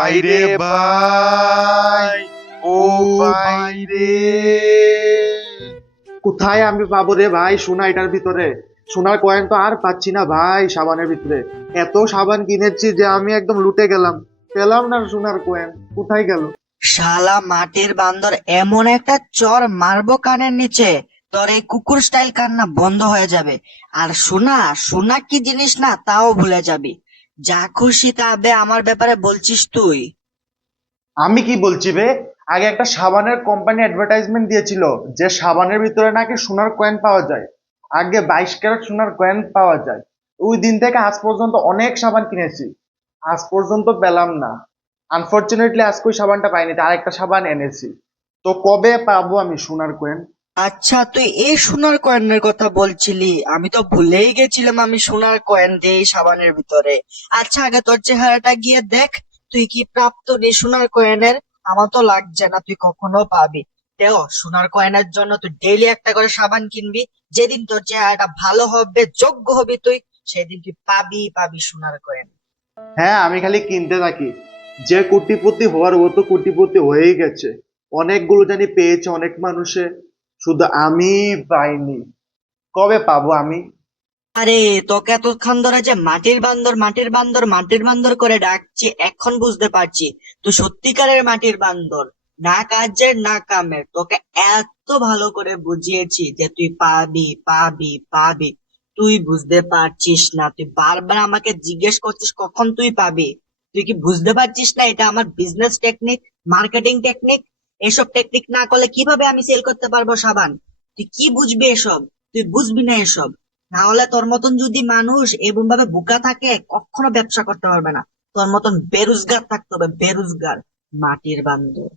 ভাই রে ভাই ও ভাই রে কোথায় আমি পাবো রে ভাই? সোনা এটার ভিতরে। সোনার কয়েন তো আর পাচ্ছি না ভাই সাবানের ভিতরে। এত সাবান কিনেছি যে আমি একদম লুটে গেলাম। পেলাম না সোনার কয়েন কোথায় গেল? শালা মাটির বান্দর এমন একটা চর মারবো কানের নিচে। তোর এই কুকুর স্টাইল কান্না বন্ধ হয়ে যাবে। আর সোনা সোনা কি জিনিস না তাও ভুলে যাবি। যা খুশি তবে আমার ব্যাপারে বলছিস তুই। আমি কি বলছি বে? আগে একটা সাবানের কোম্পানি অ্যাডভার্টাইজমেন্ট দিয়েছিল, যে সাবানের ভিতরে নাকি সোনার কয়েন পাওয়া যায়। আগে বাইশ ক্যারেট সোনার কয়েন পাওয়া যায়। ওই দিন থেকে আজ পর্যন্ত অনেক সাবান কিনেছি। আজ পর্যন্ত পেলাম না। আনফর্চুনেটলি আজকে ওই সাবানটা পাইনি তার একটা সাবান এনেছি। তো কবে পাবো আমি সোনার কয়েন আচ্ছা তুই এই সোনার কয়েনের কথা বলছিলি। আমি তো ভুলেই গেছিলাম আমি সোনার কয়েন দিই সাবানের ভিতরে। আচ্ছা আগে তোর চেহারাটা গিয়ে দেখ। তুই কি প্রাপ্ত রে সোনার কয়েনের? আমার তো লাগছে না, তুই কখনো পাবি। তেও, সোনার কয়েনের জন্য তুই ডেইলি একটা করে সাবান কিনবি। যেদিন তোর চেহারাটা ভালো হবে, যোগ্য হবি তুই, সেদিন তুই পাবি পাবি সোনার কয়েন। হ্যাঁ আমি খালি কিনতে থাকি। যে কোটিপতি হওয়ার ও তো কোটিপতি হয়েই গেছে। অনেকগুলো জানি পেয়েছে অনেক মানুষে। শুধু আমি পাইনি। কবে পাবো আমি? আরে, তোকে এতক্ষণ ধরে যে মাটির বান্দর মাটির বান্দর মাটির বান্দর করে ডাকছি, এখন বুঝতে পারছি। তুই সত্যিকারের মাটির বান্দর, না কাজের, না কামের। তোকে এত ভালো করে বুঝিয়েছি যে তুই পাবি পাবি পাবি। তুই বুঝতে পারছিস না, তুই বারবার আমাকে জিজ্ঞেস করছিস কখন তুই পাবি। তুই কি বুঝতে পারছিস না? এটা আমার বিজনেস টেকনিক মার্কেটিং টেকনিক এসব টেকনিক না করলে কীভাবে আমি সেল করতে পারব সাবান? তুই কি বুঝবি এসব? তুই বুঝবি না এসব। না হলে তোর মতন যদি মানুষ এরকম ভাবে বোকা থাকে, কখনো ব্যবসা করতে পারবে না। তোর মতন বেরোজগার থাকতে হবে, বেরোজগার। মাটির বান্দর।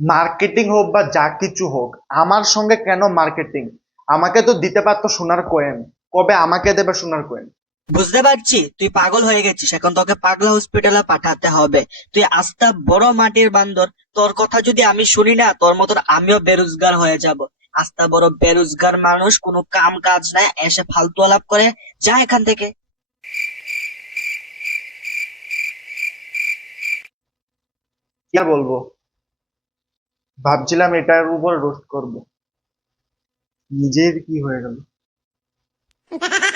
মার্কেটিং হোক বা যা কিছু হোক, আমার সঙ্গে কেন মার্কেটিং? আমাকে তো দিতে পারতো সোনার কয়েন কবে আমাকে দেবে সোনার কয়েন বুঝতে পারছি? তুই পাগল হয়ে গেছিস। এখন তোকে পাগলা হসপিটালে পাঠাতে হবে। তুই আস্তা বড় মাটির বান্দর। তোর কথা যদি আমি শুনি না তোর মতন আমিও বেরোজগার হয়ে যাব। আস্তা বড় বেরোজগার মানুষ কোনো কাম কাজ নাই এসে ফালতু আলাপ করে। যা এখান থেকে। কি বলব? ভাবছিলাম এটার উপর রোস্ট করব। নিজের কি হয়ে গেল?